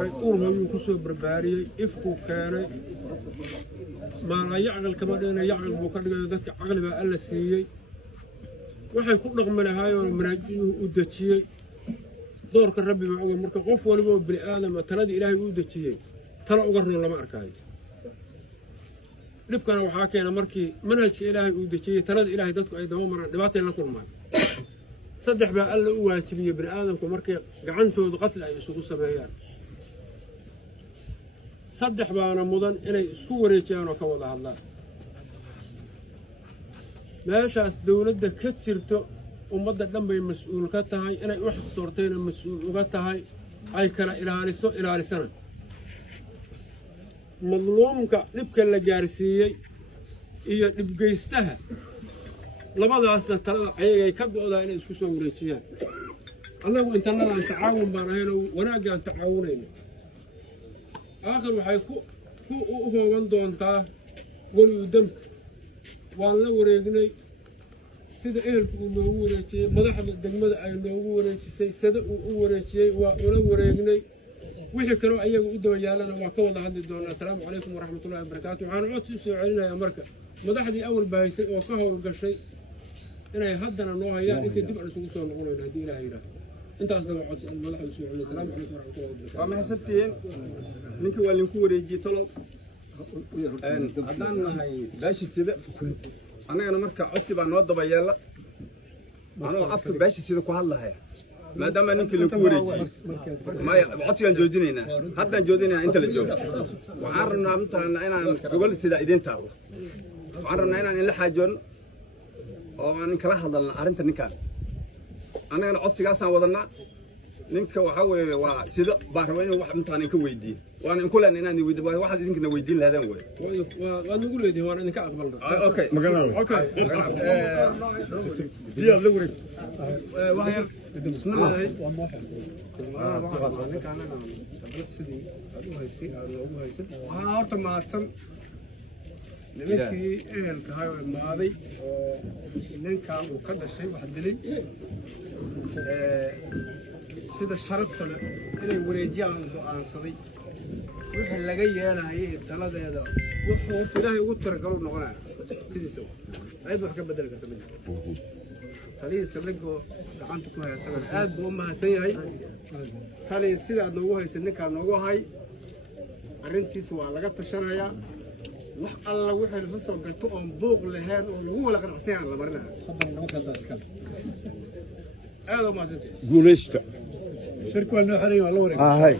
uur hooyuu ku soo barbaariyay ifkuu keenay maana yacqal kama dhigana yacqal buu ka dhigay dadka caqli baa alla siiyey waxay ku dhaqmi lahaayeen manaajinuhu u dejiyey doorka rabbi baa uga marka qof walba oo bini aadam taladii ilaahay u dejiyey tala uga run lama arkaayo dhibkana waxaa keena markii manhajka ilaahay uu dejiyey talada ilaahay dadku ay daba maraan dhibaatay la kulmaan saddex baa alla u waajibiyey bini aadamku markay gacantoodu qatl ay isugu sameeyaan saddex baana mudan inay isku wareejiyaan oo ka wada hadlaan meeshaas dawladda ka jirto ummadda dhan bay mas'uul ka tahay inay u xaqsoortayna mas'uul uga tahay ay kala ilaalisana madluumka dhibka la gaarsiiyey iyo dhibgeystaha labadaasna talada ayagay ka go'daa inay isku soo wareejiyaan annagu intanadaan tacaawun baan ahaynoo wanaaggaan tacaawunayna آخر waxay ku hoogan doontaa waliyu damka waan la wareegnay sida ehelku noogu wareejiyay madaxda degmada ay noogu wareejisay sida uu u wareejiyay waa ula wareegnay wixii kale ayagu u daba yaalana waa ka wada hadli doonaa assalaamu calaykum waraxmatullaahi wabarakaatu waxaan cod soo celinayaa marka madaxdii awal baahisay oo ka howlgashay inay haddana noo hayaan intii dib aan isugu soo noqonayno haddii ilaahay yidhaaho intaas laga codsi madaxda soo celinay assalaamu calaykum waraxmatullaahi wabarakaatu waa mahadsantihiin ninka waa linku wareejiyey talow haddaan nahay baashi sida annagana marka codsi baa noo daba yeela anoo afka baashi sida ku hadlahaya maadaama ninka linku wareejiyey maya codsigaan joojinaynaa haddaan joojinaynaa inta la joogo waxaan rabnaa mataqaana inaan gobol sida idiin taallo waxaan rabnaa inaan inla xaajoon oo aan kala hadalna arrinta ninkaan annagana codsigaasaan wadanaa ninka waxa weeye waa sida baan rabaa inuu wax intaan ka weydiiyo waan in kulan inaan weydiiyo waxaad idinkana weydiin lahaydaan way waa nagu leedahay waan idinka aqbalna okay okay diyaar la wareeg waxyar bismillaahi waxaa horta mahadsan nimankii ehelka ahaa oo imaaday oo ninkan uu ka dhashay wax dilay sida sharafta leh inay wareejiyaan go'aansaday wixii laga yeelayay taladeeda wuxuu ilaahay ugu targalo noqonaya sidiisa aad wax ka bedel karta mid taliyada saligoo gacanta ku haya sagal aad buu u mahadsan yahay tali sida aad noogu haysa ninka noogu hay arrintiisu waa laga tashanayaa wax alla wixii la soo galto oo buuq lahayn oo lagu wala qanacsan yahay la marinayo aad u mahadsan guuleysta shirku waa noo xareeyay waa la wareegay